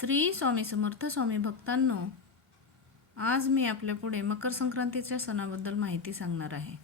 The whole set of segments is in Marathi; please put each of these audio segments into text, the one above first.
श्री स्वामी समर्थ स्वामी भक्तांनो आज मी आपल्यापुढे मकर संक्रांतीच्या सणाबद्दल माहिती सांगणार आहे.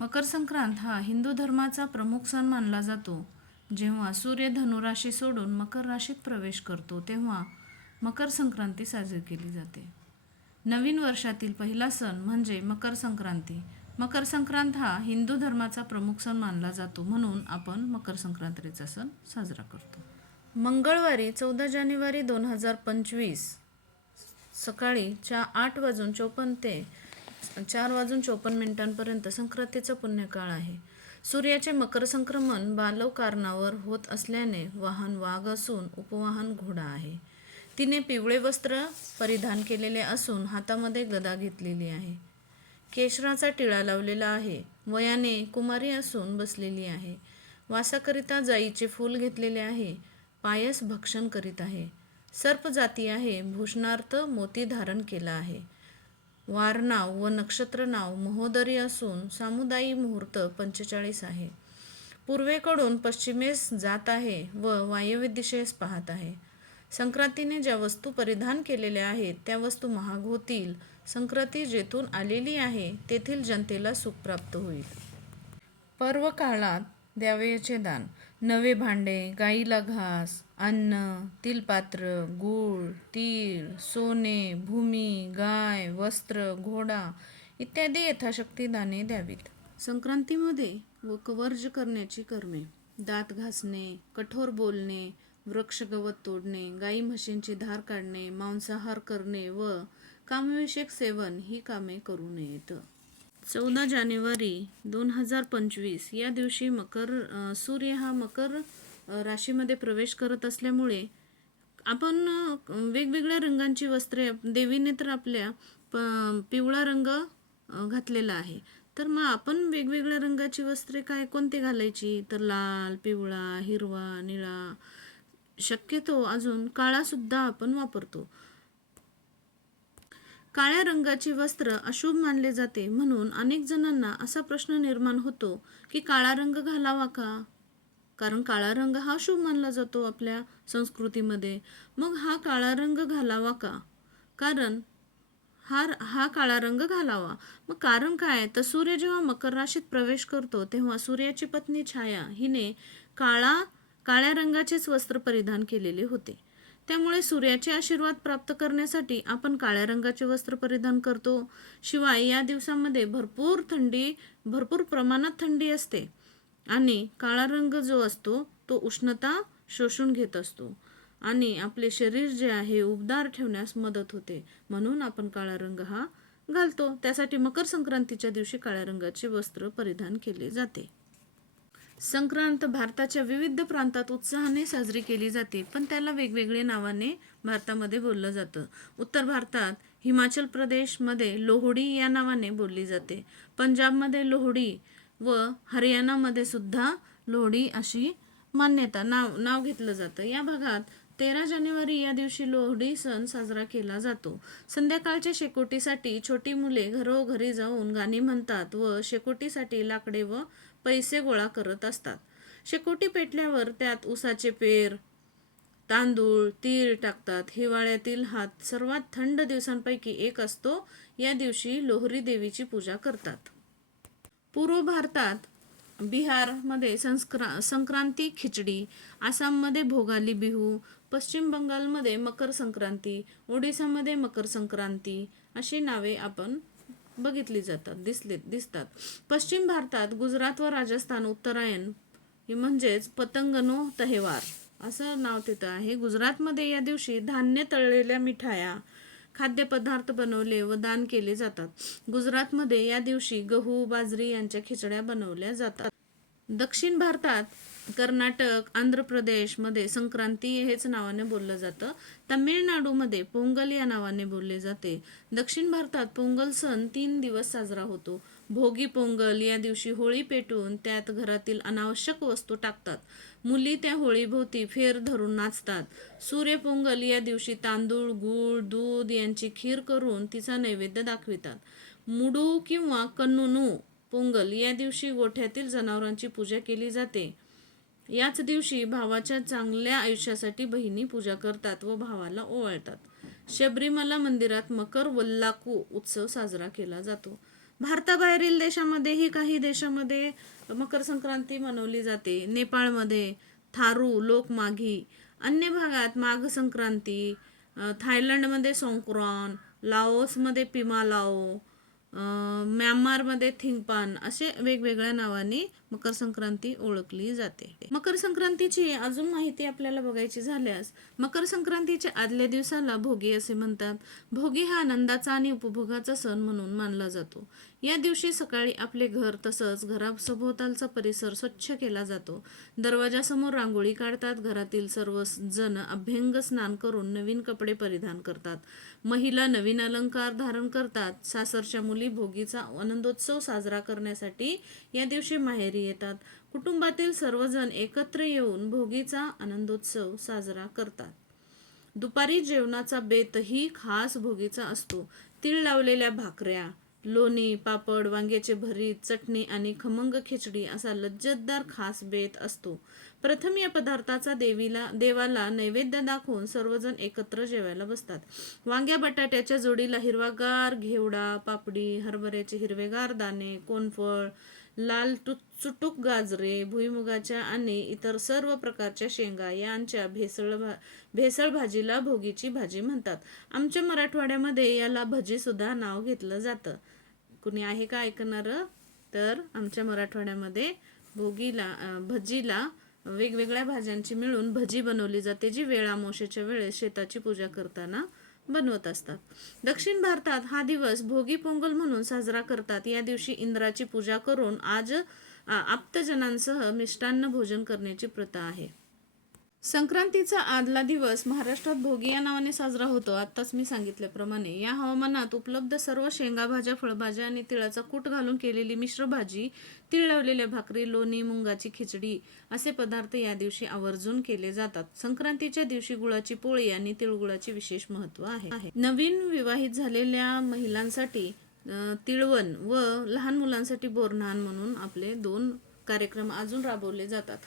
मकर संक्रांत हा हिंदू धर्माचा प्रमुख सण मानला जातो. जेव्हा सूर्य धनुराशी सोडून मकर राशीत प्रवेश करतो तेव्हा मकर संक्रांती साजरी केली जाते. नवीन वर्षातील पहिला सण म्हणजे मकर संक्रांती. मकर संक्रांत हा हिंदू धर्माचा प्रमुख सण मानला जातो म्हणून आपण मकर संक्रांतीचा सण साजरा करतो. मंगळवारी चौदा जानेवारी दोन हजार पंचवीस सकाळी च्या आठ वाजून चोपन्न ते चार वाजून चोपन्न मिनिटांपर्यंत संक्रांतीचा पुण्यकाळ आहे. सूर्याचे मकर संक्रमण बालव कारणावर होत असल्याने वाहन वाघ असून उपवाहन घोडा आहे. तिने पिवळे वस्त्र परिधान केलेले असून हातामध्ये गदा घेतलेली आहे. केशराचा टिळा लावलेला आहे. वयाने कुमारी असून बसलेली आहे. वासाकरिता जाईचे फूल घेतलेले आहे. पायस भक्षण करीत आहे. सर्प जाती आहे भूषणार्थ मोती धारण केला आहे. वारनाव व नक्षत्र नाव महोदरी असून सामुदायी मुहूर्त पंचेचाळीस आहे. पूर्वेकडून पश्चिमेस जात आहे व वायव्य दिशेस पाहत आहे. संक्रांतीने ज्या वस्तू परिधान केलेल्या आहेत त्या वस्तू महाग होतील. संक्रांती जेथून आलेली आहे तेथील जनतेला सुख प्राप्त होईल. पर्व काळात द्यावयाचे दान. नवे भांडे गाईला घास अन्न तिलपात्र गूळ तीळ सोने भूमी गाय वस्त्र घोडा इत्यादी यथाशक्ती दाने द्यावीत. संक्रांतीमध्ये व कवर्ज करण्याची कर्मे दात घासणे कठोर बोलणे वृक्ष गवत तोडणे गाई म्हशींची धार काढणे मांसाहार करणे व कामविषयक सेवन ही कामे करू नयेत. चौदा जानेवारी दोन हजार पंचवीस या दिवशी मकर सूर्य हा मकर राशीमध्ये प्रवेश करत असल्यामुळे आपण वेगवेगळ्या रंगांची वस्त्रे देवीने तर आपल्या प पिवळा रंग घातलेला आहे. तर मग आपण वेगवेगळ्या रंगाची वस्त्रे काय कोणती घालायची? तर लाल पिवळा हिरवा निळा शक्यतो अजून काळासुद्धा आपण वापरतो. काळ्या रंगाची वस्त्र अशुभ मानले जाते म्हणून अनेक जणांना असा प्रश्न निर्माण होतो की काळा रंग घालावा का? कारण काळा रंग हा शुभ मानला जातो आपल्या संस्कृतीमध्ये. मग हा काळा रंग घालावा का? कारण हा हा काळा रंग घालावा. मग कारण काय? तर सूर्य जेव्हा मकर राशीत प्रवेश करतो तेव्हा सूर्याची पत्नी छाया हिने काळा काळ्या रंगाचेच वस्त्र परिधान केलेले होते. त्यामुळे सूर्याचे आशीर्वाद प्राप्त करण्यासाठी आपण काळ्या रंगाचे वस्त्र परिधान करतो. शिवाय या दिवसामध्ये भरपूर थंडी भरपूर प्रमाणात थंडी असते. आणि काळा रंग जो असतो तो उष्णता शोषून घेत असतो. आणि आपले शरीर जे आहे उबदार ठेवण्यास मदत होते. म्हणून आपण काळा रंग हा घालतो. त्यासाठी मकर संक्रांतीच्या दिवशी काळ्या रंगाचे वस्त्र परिधान केले जाते. संक्रांत भारताच्या विविध प्रांतात उत्साहाने साजरी केली जाते पण त्याला वेगवेगळे नावाने भारतामध्ये बोललं जातं. उत्तर भारतात हिमाचल प्रदेशमध्ये लोहडी या नावाने बोलली जाते. पंजाबमध्ये लोहडी व हरियाणामध्ये सुद्धा लोहडी अशी मान्यता नाव नाव घेतलं जातं. या भागात तेरा जानेवारी या दिवशी लोहडी सण साजरा केला जातो. संध्याकाळच्या शेकोटीसाठी छोटी मुले घरोघरी जाऊन गाणी म्हणतात व शेकोटीसाठी लाकडे व पैसे गोळा करत असतात. शेकोटी पेटल्यावर त्यात उसाचे पेर तांदूळ तीळ टाकतात. हिवाळ्यातील हा सर्वात थंड दिवसांपैकी एक असतो. या दिवशी लोहरी देवीची पूजा करतात. पूर्व भारतात बिहारमध्ये संस्क्रा संक्रांती खिचडी आसाममध्ये भोगाली बिहू पश्चिम बंगालमध्ये मकर संक्रांती ओडिसामध्ये मकर संक्रांती अशी नावे आपण बघितली जातात दिसले दिसतात. पश्चिम भारतात गुजरात व राजस्थान उत्तरायण म्हणजेच पतंगनो तहेवार. असं नाव तिथं आहे. गुजरातमध्ये या दिवशी धान्य तळलेल्या मिठाया खाद्यपदार्थ बनवले व दान केले जातात. गुजरातमध्ये या दिवशी गहू बाजरी यांच्या खिचड्या बनवल्या जातात. दक्षिण भारतात कर्नाटक आंध्र प्रदेशमध्ये संक्रांती हेच नावाने बोललं जातं. तमिळनाडूमध्ये पोंगल या नावाने बोलले जाते. दक्षिण भारतात पोंगल सण तीन दिवस साजरा होतो. भोगी पोंगल या दिवशी होळी पेटून त्यात घरातील अनावश्यक वस्तू टाकतात. मुली त्या होळीभोवती फेर धरून नाचतात. सूर्यपोंगल या दिवशी तांदूळ गूळ दूध यांची खीर करून तिचा नैवेद्य दाखवितात. मुडू किंवा कन्नुनू पोंगल या दिवशी गोठ्यातील जनावरांची पूजा केली जाते. याच दिवशी भावाच्या चांगल्या आयुष्यासाठी बहिणी पूजा करतात व भावाला ओवाळतात. शबरीमला मंदिरात मकर वल्लाकू उत्सव साजरा केला जातो. भारताबाहेरील देशामध्येही काही देशामध्ये मकर संक्रांती मनवली जाते. नेपाळमध्ये थारू लोकमाघी अन्य भागात माघ संक्रांती थायलंडमध्ये सोंक्रॉन लाओसमध्ये पिमालाओ लाओ म्यानमारमध्ये थिंगपान असे वेगवेगळ्या नावाने मकर संक्रांती ओळखली जाते. मकर संक्रांतीची अजून माहिती आपल्याला बघायची झाल्यास मकर संक्रांतीच्या आदल्या दिवसाला भोगी असे म्हणतात. भोगी हा आनंदाचा आणि उपभोगाचा सण म्हणून मानला जातो. या दिवशी सकाळी आपले घर तसंच घरासभोवतालचा परिसर स्वच्छ केला जातो. दरवाजासमोर रांगोळी काढतात. घरातील सर्व जण अभ्यंग स्नान करून नवीन कपडे परिधान करतात. महिला नवीन अलंकार धारण करतात. सासरच्या मुली भोगीचा आनंदोत्सव साजरा करण्यासाठी या दिवशी माहेरी घरी येतात. कुटुंबातील सर्वजण एकत्र येऊन भोगीचा आनंदोत्सव साजरा करतात. दुपारी जेवणाचा बेतही खास भोगीचा असतो. तीळ लावलेल्या भाकऱ्या लोणी पापड वांग्याचे भरीत चटणी आणि खमंग खिचडी असा लज्जतदार खास बेत असतो. प्रथम या पदार्थाचा देवीला देवाला नैवेद्य दाखवून सर्वजण एकत्र जेवायला बसतात. वांग्या बटाट्याच्या जोडीला हिरवागार घेवडा पापडी हरभऱ्याचे हिरवेगार दाणे कोणफळ लाल टु चुटूक गाजरे भुईमुगाच्या आणि इतर सर्व प्रकारच्या शेंगा यांच्या भेसळ भा भेसळ भाजीला भोगीची भाजी म्हणतात. आमच्या मराठवाड्यामध्ये याला भजीसुद्धा नाव घेतलं जातं. कुणी आहे का ऐकणारं? तर आमच्या मराठवाड्यामध्ये भोगीला भजीला वेगवेगळ्या भाज्यांची मिळून भजी बनवली जाते जी वेळामोशेच्या वेळेस शेताची पूजा करताना बनवत असतात. दक्षिण भारतात हा दिवस भोगी पोंगल म्हणून साजरा करतात. या दिवशी इंद्राची पूजा करून आज आप्तजनांसह मिष्टान्न भोजन करण्याची प्रथा आहे. संक्रांतीचा आदला दिवस महाराष्ट्रात भोगी या नावाने साजरा होतो. आत्ताच मी सांगितल्याप्रमाणे या हवामानात उपलब्ध सर्व शेंगा भाज्या फळभाज्या आणि तिळाचा कूट घालून केलेली मिश्र भाजी तीळ लावलेल्या भाकरी लोणी मुंगाची खिचडी असे पदार्थ या दिवशी आवर्जून केले जातात. संक्रांतीच्या दिवशी गुळाची पोळी आणि तिळगुळाचे विशेष महत्त्व आहे. नवीन विवाहित झालेल्या महिलांसाठी तिळवण व लहान मुलांसाठी बोरन्हाण म्हणून आपले दोन कार्यक्रम अजून राबवले जातात.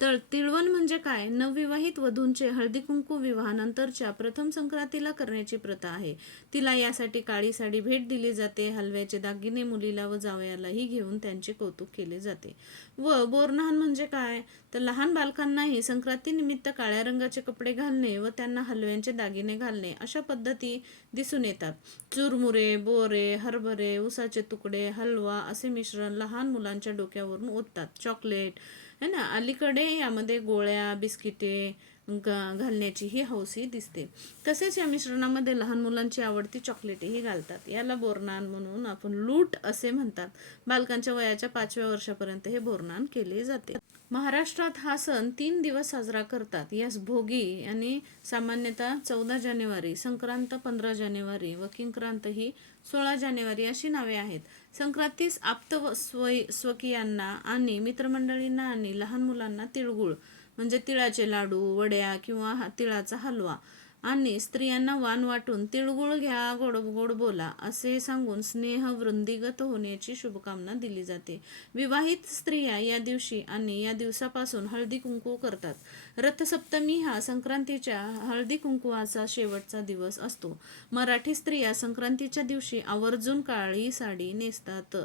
तर तिळवण म्हणजे काय? नवविवाहित वधूंचे हळदी कुंकू विवाहानंतरच्या प्रथम संक्रांतीला करण्याची प्रथा आहे. तिला यासाठी काळी साडी भेट दिली जाते. हलव्याचे दागिने मुलीला व जावयालाही घेऊन त्यांचे कौतुक केले जाते. व बोरनहान म्हणजे काय? तर लहान बालकांनाही संक्रांतीनिमित्त काळ्या रंगाचे कपडे घालणे व त्यांना हलव्यांचे दागिने घालणे अशा पद्धती दिसून येतात. चुरमुरे बोरे हरभरे उसाचे तुकडे हलवा असे मिश्रण लहान मुलांच्या डोक्यावरून ओततात. चॉकलेट है ना? अलीकडे यामध्ये गोळ्या बिस्किटे घालण्याची ही हौसी दिसते. तसेच या मिश्रणामध्ये लहान मुलांची आवडती चॉकलेटही घालतात. याला बोरनान म्हणून आपण लूट असे म्हणतात. बालकांच्या वयाच्या पाचव्या वर्षापर्यंत हे बोरनान केले जाते. महाराष्ट्रात हा सण तीन दिवस साजरा करतात. यास भोगी आणि सामान्यतः चौदा जानेवारी संक्रांत पंधरा जानेवारी व किंक्रांत ही सोळा जानेवारी अशी नावे आहेत. संक्रांतीस आप्त व स्वय स्वकीयांना आणि मित्रमंडळींना आणि लहान मुलांना तिळगुळ म्हणजे तिळाचे लाडू वड्या किंवा हा- तिळाचा हलवा. आणि स्त्रियांना वाण वाटून तिळगुळ घ्या गोड गोड बोला असे सांगून स्नेह वृंदीगत होण्याची शुभकामना दिली जाते. विवाहित स्त्रिया या दिवशी आणि या दिवसापासून हळदी कुंकू करतात. रथसप्तमी हा संक्रांतीच्या हळदी कुंकुवाचा शेवटचा दिवस असतो. मराठी स्त्रिया संक्रांतीच्या दिवशी आवर्जून काळी साडी नेसतात.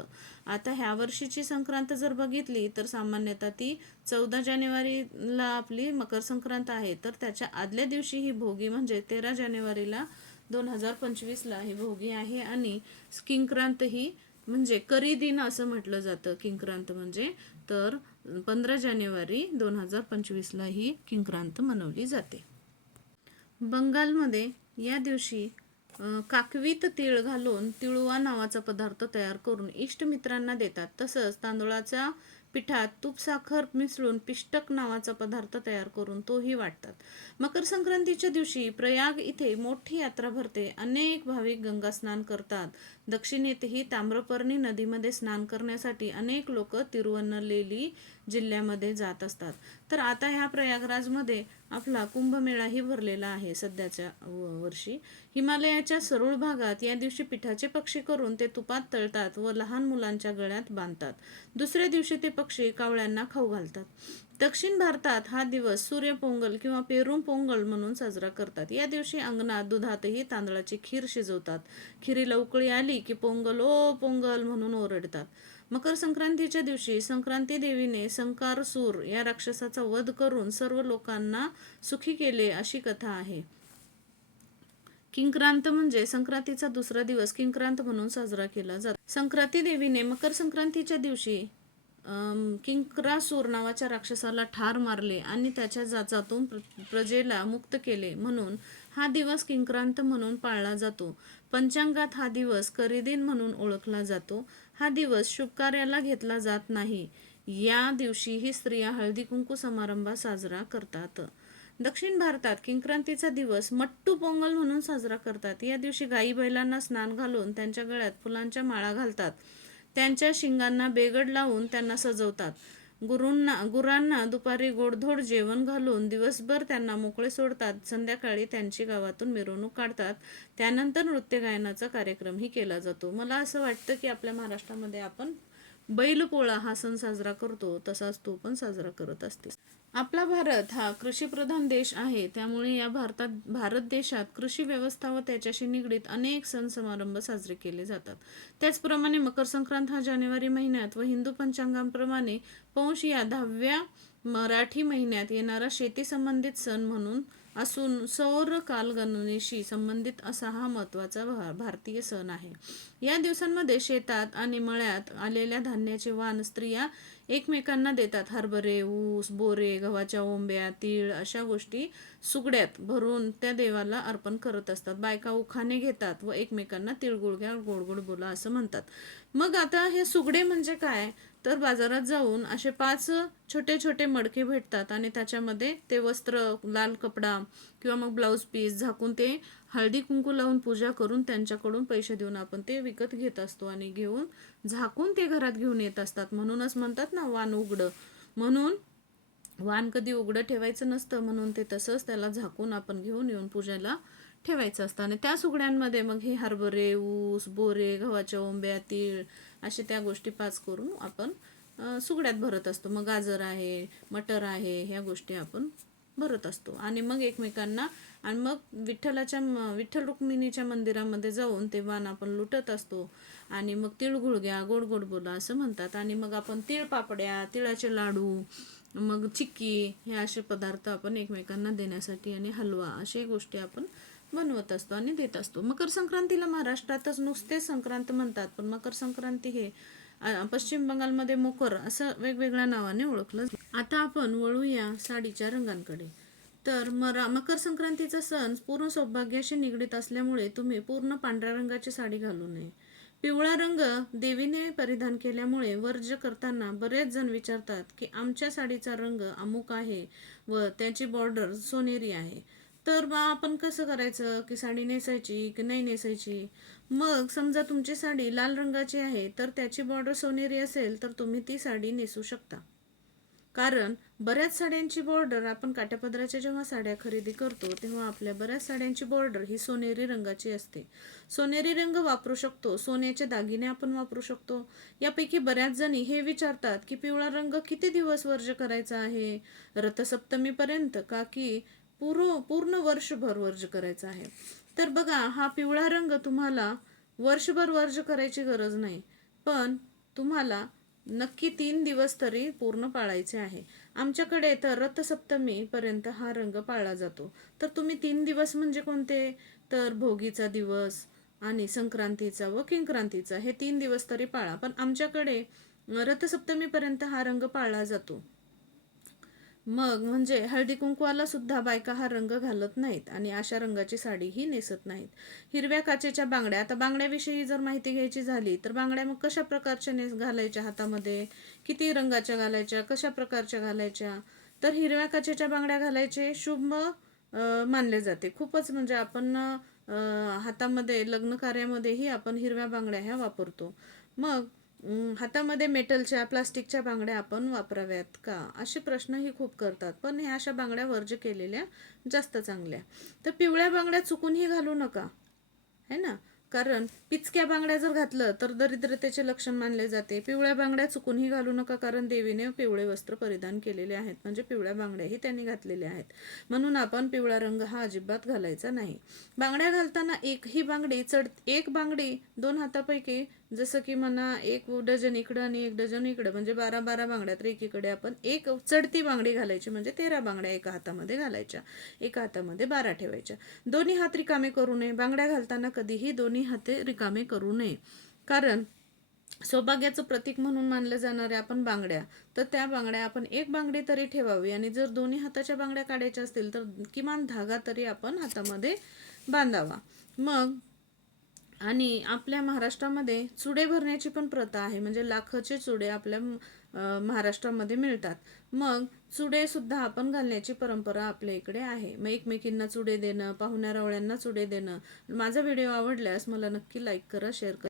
आता ह्या वर्षीची संक्रांत जर बघितली तर सामान्यतः ती चौदा जानेवारीला आपली मकर संक्रांत आहे. तर त्याच्या आदल्या दिवशी ही भोगी म्हणजे तेरा जानेवारीला दोन हजार पंचवीसला ही भोगी आहे आणि किंक्रांत ही म्हणजे करी दिन असं म्हटलं जातं किंक्रांत म्हणजे. तर पंधरा जानेवारी दोन हजार पंचवीसला ही किंक्रांत मनवली जाते. बंगालमध्ये या दिवशी काकवीत तीळ घालून तिळुवा नावाचा पदार्थ तयार करून इष्टमित्रांना देतात. तसंच तांदूळाच्या पिठात तूप साखर मिसळून पिष्टक नावाचा पदार्थ तयार करून तोही वाटतात. मकर संक्रांतीच्या दिवशी प्रयाग इथे मोठी यात्रा भरते. अनेक भाविक गंगा स्नान करतात. दक्षिणेतही ताम्रपर्णी नदीमध्ये स्नान करण्यासाठी अनेक लोक तिरुवनलेली जिल्ह्यामध्ये जात असतात. तर आता ह्या प्रयागराजमध्ये आपला कुंभमेळाही भरलेला आहे सध्याच्या वर्षी. हिमालयाच्या सरुळ भागात या दिवशी पिठाचे पक्षी करून ते तुपात तळतात व लहान मुलांच्या गळ्यात बांधतात. दुसऱ्या दिवशी ते पक्षी कावळ्यांना खाऊ घालतात. दक्षिण भारतात हा दिवस सूर्यपोंगल किंवा पेरूम पोंगल म्हणून साजरा करतात. या दिवशी अंगणात दुधातही तांदळाची खीर शिजवतात. खिरी लवकळी आली की पोंगल ओ पोंगल म्हणून ओरडतात. मकर संक्रांतीच्या दिवशी संक्रांती देवीने संकारसूर या राक्षसाचा वध करून सर्व लोकांना सुखी केले अशी कथा आहे. किंक्रांत म्हणजे संक्रांतीचा दुसरा दिवस किंक्रांत म्हणून साजरा केला जातो. संक्रांती देवीने मकर संक्रांतीच्या दिवशी किंक्रासूर नावाच्या राक्षसाला ठार मारले आणि त्याच्या जाचातून प्रजेला मुक्त केले म्हणून हा दिवस किंक्रांत म्हणून पाळला जातो. पंचांगात हा दिवस करिदिन म्हणून ओळखला जातो. हा दिवस शुभ कार्याला घेतला जात नाही. या दिवशीही स्त्रिया हळदी कुंकू समारंभ साजरा करतात. दक्षिण भारतात किंक्रांतीचा दिवस मट्टू पोंगल म्हणून साजरा करतात. या दिवशी गाई बैलांना स्नान घालून त्यांच्या गळ्यात फुलांच्या माळा घालतात. त्यांच्या शिंगांना बेगड लावून त्यांना सजवतात. गुरूंना गुरांना दुपारी गोडधोड जेवण घालून दिवसभर त्यांना मोकळे सोडतात. संध्याकाळी त्यांची गावातून मिरवणूक काढतात. त्यानंतर नृत्य गायनाचा कार्यक्रमही केला जातो. मला असं वाटतं की आपल्या महाराष्ट्रामध्ये आपण बैलपोळा हा सण साजरा करतो. तसाच तो पण साजरा करत असते. आपला भारत हा कृषीप्रधान देश आहे. त्यामुळे या भारतात भारत देशात कृषी व्यवस्था व त्याच्याशी निगडीत अनेक सण समारंभ साजरे केले जातात. त्याचप्रमाणे मकर संक्रांत हा जानेवारी महिन्यात व हिंदू पंचांगांप्रमाणे पौष या दहाव्या मराठी महिन्यात येणारा शेती संबंधित सण म्हणून असून सौर कालगणनेशी संबंधित असा हा महत्त्वाचा भा भारतीय सण आहे. या दिवसांमध्ये शेतात आणि मळ्यात आलेल्या धान्याचे वाण स्त्रिया एकमेकांना देतात. हरभरे ऊस बोरे गव्हाच्या ओंब्या तीळ अशा गोष्टी सुगड्यात भरून त्या देवाला अर्पण करत असतात. बायका उखाणे घेतात व एकमेकांना तिळगुळ घ्या गोड गोड बोला असं म्हणतात. मग आता हे सुगडे म्हणजे काय? तर बाजारात जाऊन असे पाच छोटे छोटे मडके भेटतात आणि त्याच्यामध्ये ते वस्त्र लाल कपडा किंवा मग ब्लाऊज पीस झाकून ते हळदी कुंकू लावून पूजा करून त्यांच्याकडून पैसे देऊन आपण ते विकत घेत असतो आणि घेऊन झाकून ते घरात घेऊन येत असतात. म्हणूनच म्हणतात ना वान उघडं. म्हणून वाण कधी उघडं ठेवायचं नसतं म्हणून ते तसंच त्याला झाकून आपण घेऊन येऊन पूजेला ठेवायचं असतं. आणि त्या सुगड्यांमध्ये मग हे हरभरे ऊस बोरे गव्हाच्या ओंब्या तीळ असे त्या गोष्टी पाच करून आपण सुगड्यात भरत असतो. मग गाजर आहे मटर आहे ह्या गोष्टी आपण भरत असतो. आणि मग एकमेकांना आणि मग विठ्ठलाच्या म- विठ्ठल रुक्मिणीच्या मंदिरामध्ये जाऊन ते वाण आपण लुटत असतो. आणि मग तिळगुळ घ्या गोड गोड बोला असं म्हणतात. आणि मग आपण तिळ पापड्या तिळाचे लाडू मग चिक्की हे असे पदार्थ आपण एकमेकांना देण्यासाठी आणि हलवा असे गोष्टी आपण बनवत असतो आणि देत असतो. मकर संक्रांतीला महाराष्ट्रातच नुसते संक्रांत म्हणतात पण मकर संक्रांती हे पश्चिम बंगालमध्ये मोकर असं वेगवेगळ्या नावाने ओळखलं आता आपण वळूया साडीच्या रंगांकडे. तर मरा मकर संक्रांतीचा सण पूर्ण सौभाग्याशी निगडीत असल्यामुळे तुम्ही पूर्ण पांढऱ्या रंगाची साडी घालू नये. पिवळा रंग देवीने परिधान केल्यामुळे वर्ज करताना बरेच जण विचारतात की आमच्या साडीचा रंग अमुक आहे व त्याची बॉर्डर सोनेरी आहे. तर मग आपण कसं करायचं? की साडी नेसायची की नाही नेसायची? मग समजा तुमची साडी लाल रंगाची आहे तर त्याची बॉर्डर सोनेरी असेल तर तुम्ही ती साडी नेसू शकता. कारण बऱ्याच साड्यांची बॉर्डर आपण काट्यापदराच्या जेव्हा साड्या खरेदी करतो तेव्हा आपल्या बऱ्याच साड्यांची बॉर्डर ही सोनेरी रंगाची असते. सोनेरी रंग वापरू शकतो. सोन्याचे दागिने आपण वापरू शकतो. यापैकी बऱ्याच जणी हे विचारतात की पिवळा रंग किती दिवस वर्ज करायचा आहे? रथसप्तमीपर्यंत का की पूर्ण पूर्ण वर्षभर वर्ज करायचा आहे. तर बघा हा पिवळा रंग तुम्हाला वर्षभर वर्ज करायची गरज नाही. पण तुम्हाला नक्की तीन दिवस तरी पूर्ण पाळायचे आहे. आमच्याकडे तर रथसप्तमीपर्यंत हा रंग पाळला जातो. तर तुम्ही तीन दिवस म्हणजे कोणते? तर भोगीचा दिवस आणि संक्रांतीचा व किंक्रांतीचा हे तीन दिवस तरी पाळा. पण आमच्याकडे रथसप्तमीपर्यंत हा रंग पाळला जातो. मग म्हणजे हळदी कुंकवाला सुद्धा बायका हा रंग घालत नाहीत आणि अशा रंगाची साडीही नेसत नाहीत. हिरव्या काचेच्या बांगड्या आता बांगड्याविषयी जर माहिती घ्यायची झाली तर बांगड्या मग कशा प्रकारच्या नेस घालायच्या हातामध्ये? किती रंगाच्या घालायच्या? कशा प्रकारच्या घालायच्या? तर हिरव्या काचेच्या बांगड्या घालायचे शुभ मानले जाते. खूपच म्हणजे आपण हातामध्ये लग्न कार्यामध्येही आपण हिरव्या बांगड्या ह्या वापरतो. मग हातामध्ये मेटलच्या प्लास्टिकच्या बांगड्या आपण वापराव्यात का? असे प्रश्नही खूप करतात. पण ह्या अशा बांगड्या वर्ज केलेल्या जास्त चांगल्या. तर पिवळ्या बांगड्या चुकूनही घालू नका. है ना? कारण पिचक्या बांगड्या जर घातलं तर दरिद्रतेचे लक्षण मानले जाते. पिवळ्या बांगड्या चुकूनही घालू नका कारण देवीने पिवळे वस्त्र परिधान केलेले आहेत. म्हणजे पिवळ्या बांगड्याही त्यांनी घातलेल्या आहेत. म्हणून आपण पिवळा रंग हा अजिबात घालायचा नाही. बांगड्या घालताना एकही बांगडी चढ एक बांगडी दोन हातापैकी जसं की म्हणा एक डझन इकडं आणि एक डझन इकडं म्हणजे बारा बारा बांगड्या तर एकीकडे आपण एक चढती बांगडी घालायची म्हणजे तेरा बांगड्या एका हातामध्ये घालायच्या एका हातामध्ये बारा ठेवायच्या. दोन्ही हात रिकामे करू नये. बांगड्या घालताना कधीही दोन्ही हाते रिकामे करू नये. कारण सौभाग्याचं प्रतीक म्हणून मानलं जाणाऱ्या आपण बांगड्या तर त्या बांगड्या आपण एक बांगडी तरी ठेवावी आणि जर दोन्ही हाताच्या बांगड्या काढायच्या असतील तर किमान धागा तरी आपण हातामध्ये बांधावा. मग आणि आपल्या महाराष्ट्रामध्ये चुडे भरण्याची पण प्रथा आहे. म्हणजे लाखाचे चुडे आपल्या महाराष्ट्रामध्ये मिळतात. मग चुडे सुद्धा आपण घालण्याची परंपरा आपल्या इकडे आहे. मग एकमेकींना चुडे देणं पाहुण्या रावळ्यांना चुडे देणं. माझा व्हिडिओ आवडल्यास मला नक्की लाईक करा शेअर करा.